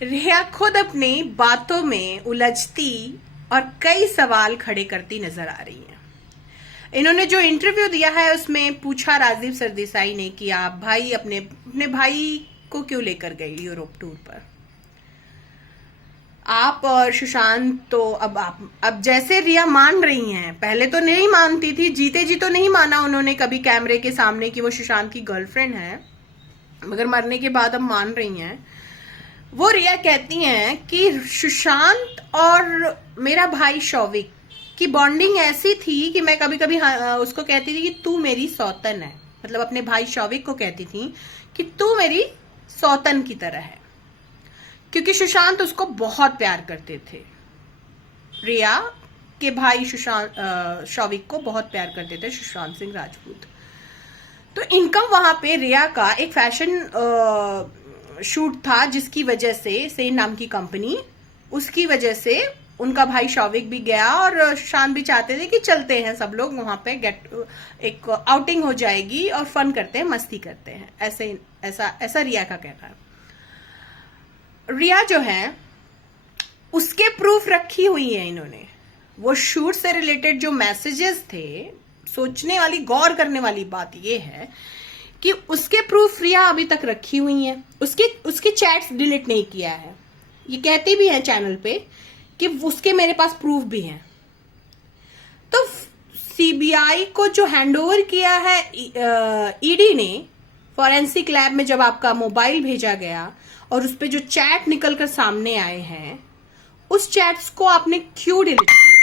रिया खुद अपनी बातों में उलझती और कई सवाल खड़े करती नजर आ रही हैं। इन्होंने जो इंटरव्यू दिया है उसमें पूछा राजीव सरदेसाई ने कि आप भाई अपने भाई को क्यों लेकर गए यूरोप टूर पर। आप और सुशांत तो अब जैसे रिया मान रही हैं, पहले तो नहीं मानती थी, जीते जी तो नहीं माना उन्होंने कभी कैमरे के सामने कि वो सुशांत की गर्लफ्रेंड है, मगर मरने के बाद अब मान रही हैं। वो रिया कहती हैं कि सुशांत और मेरा भाई शौविक की बॉन्डिंग ऐसी थी कि मैं कभी कभी उसको कहती थी कि तू मेरी सौतन है, मतलब अपने भाई शौविक को कहती थी कि तू मेरी सौतन की तरह है, क्योंकि सुशांत उसको बहुत प्यार करते थे। रिया के भाई शौविक को बहुत प्यार करते थे सुशांत सिंह राजपूत। तो इनका वहां पे रिया का एक फैशन शूट था, जिसकी वजह से सेन नाम की कंपनी, उसकी वजह से उनका भाई शौविक भी गया और सुशांत भी चाहते थे कि चलते हैं सब लोग वहां पे, एक आउटिंग हो जाएगी और फन करते हैं, मस्ती करते हैं, ऐसा रिया का कहना है। रिया जो है उसके प्रूफ रखी हुई है इन्होंने। वो शूट से रिलेटेड जो मैसेजेस थे, सोचने वाली गौर करने वाली बात ये है कि उसके प्रूफ रिया अभी तक रखी हुई है। उसके चैट्स डिलीट नहीं किया है, ये कहती भी है चैनल पे कि उसके मेरे पास प्रूफ भी हैं। तो सीबीआई को जो हैंडओवर किया है ईडी ने, फॉरेंसिक लैब में जब आपका मोबाइल भेजा गया और उस पे जो चैट निकलकर सामने आए हैं, उस चैट्स को आपने क्यों डिलीट किया?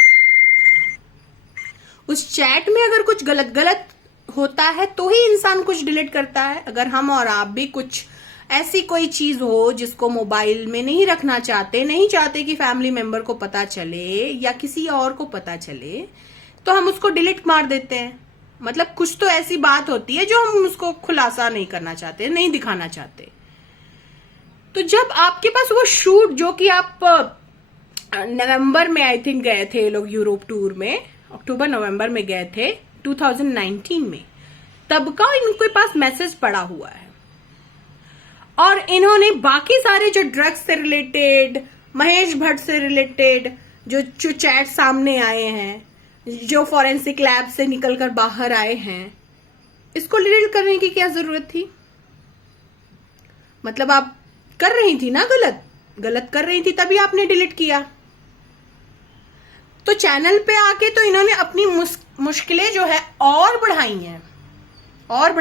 उस चैट में अगर कुछ गलत होता है तो ही इंसान कुछ डिलीट करता है। अगर हम और आप भी कुछ ऐसी कोई चीज हो जिसको मोबाइल में नहीं रखना चाहते, नहीं चाहते कि फैमिली मेंबर को पता चले या किसी और को पता चले, तो हम उसको डिलीट मार देते हैं। मतलब कुछ तो ऐसी बात होती है जो हम उसको खुलासा नहीं करना चाहते, नहीं दिखाना चाहते। तो जब आपके पास वो शूट, जो कि आप नवंबर में आई थिंक गए थे लोग यूरोप टूर में, अक्टूबर नवंबर में गए थे 2019 में, तब का इनके पास मैसेज पड़ा हुआ है। और इन्होंने बाकी सारे जो ड्रग्स से रिलेटेड, महेश भट्ट से रिलेटेड जो चैट सामने आए हैं, जो फॉरेंसिक लैब से निकलकर बाहर आए हैं, इसको डिलीट करने की क्या जरूरत थी? मतलब आप कर रही थी ना, गलत कर रही थी, तभी आपने डिलीट किया। तो चैनल पे आके तो इन्होंने अपनी मुश्किलें जो है और बढ़ाई हैं और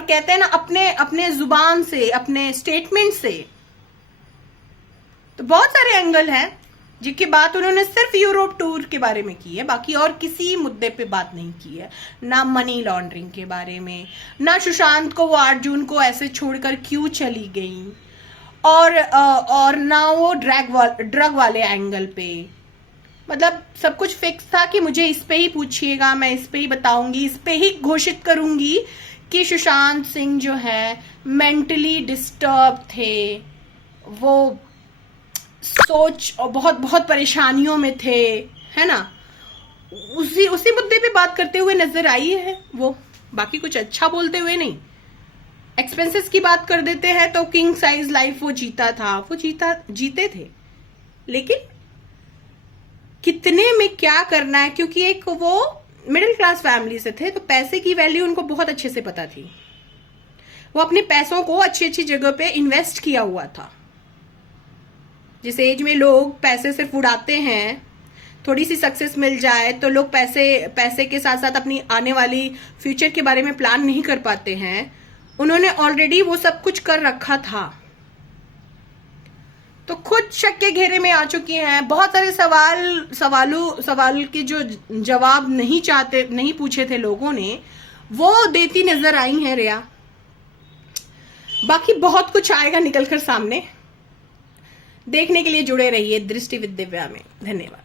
कहते हैं ना, अपने जुबान से, अपने स्टेटमेंट से। तो बहुत सारे एंगल हैं जिनकी बात उन्होंने सिर्फ यूरोप टूर के बारे में की है, बाकी और किसी मुद्दे पे बात नहीं की है। ना मनी लॉन्ड्रिंग के बारे में, ना सुशांत को वो 8 जून को ऐसे छोड़कर क्यों चली गई, और ना वो ड्रग वाले एंगल पे। मतलब सब कुछ फिक्स था कि मुझे इस पे ही पूछिएगा, मैं इस पे ही बताऊंगी, इस पे ही घोषित करूंगी कि सुशांत सिंह जो है मेंटली डिस्टर्ब थे, वो सोच और बहुत परेशानियों में थे, है ना। उसी मुद्दे पे बात करते हुए नजर आई है वो, बाकी कुछ अच्छा बोलते हुए नहीं। एक्सपेंसेस की बात कर देते हैं तो किंग साइज लाइफ वो जीते थे, लेकिन कितने में क्या करना है, क्योंकि एक वो मिडिल क्लास फैमिली से थे, तो पैसे की वैल्यू उनको बहुत अच्छे से पता थी। वो अपने पैसों को अच्छी जगह पे इन्वेस्ट किया हुआ था। जिस एज में लोग पैसे सिर्फ उड़ाते हैं, थोड़ी सी सक्सेस मिल जाए तो लोग पैसे के साथ साथ अपनी आने वाली फ्यूचर के बारे में प्लान नहीं कर पाते हैं, उन्होंने ऑलरेडी वो सब कुछ कर रखा था। तो खुद शक के घेरे में आ चुकी हैं। बहुत सारे सवाल के जो जवाब नहीं पूछे थे लोगों ने, वो देती नजर आई हैं रिया। बाकी बहुत कुछ आएगा निकलकर सामने। देखने के लिए जुड़े रहिए दृष्टि विद दिव्या में। धन्यवाद।